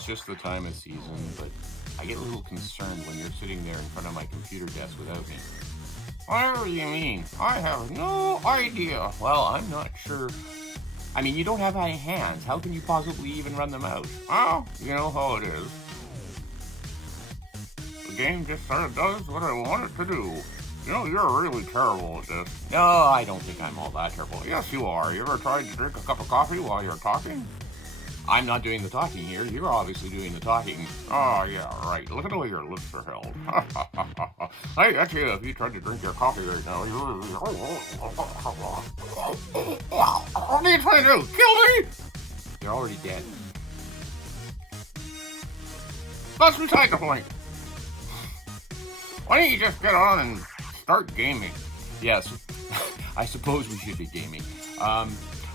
it's just the time of season, but I get a little concerned when you're sitting there in front of my computer desk without me. What do you mean? I have no idea. Well, I'm not sure. I mean, you don't have any hands. How can you possibly even run them out? Well, you know how it is. The game just sort of does what I want it to do. You know, you're really terrible at this. No, I don't think I'm all that terrible. Yes, you are. You ever tried to drink a cup of coffee while you're talking? I'm not doing the talking here. You're obviously doing the talking. Oh, yeah, right. Look at the way your lips are held. I bet you if you tried to drink your coffee right now, what are you trying to do? Kill me? You're already dead. That's beside the point. Why don't you just get on and start gaming? Yes, I suppose we should be gaming.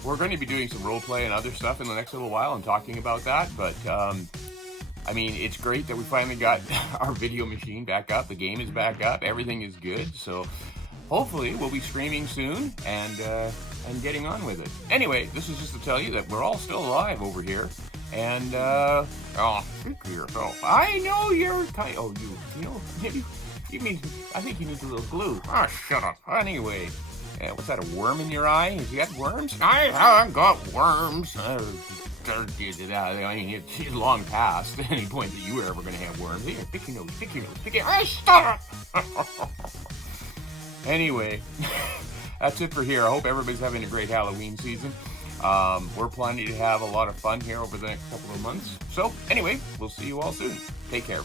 We're going to be doing some roleplay and other stuff in the next little while and talking about that, but I mean, it's great that we finally got our video machine back up. The game is back up. Everything is good, so hopefully we'll be streaming soon and getting on with it. Anyway, this is just to tell you that we're all still alive over here, and speak for yourself. I know you're kind. Oh, you know, maybe you mean I think you need a little glue. Ah, shut up. Anyway. What's that, a worm in your eye? Have you got worms? I haven't got worms. I mean, it's long past any point that you were ever going to have worms. Here, pick your nose, pick your nose, pick your... stop it! Anyway, that's it for here. I hope everybody's having a great Halloween season. We're planning to have a lot of fun here over the next couple of months. So, anyway, we'll see you all soon. Take care.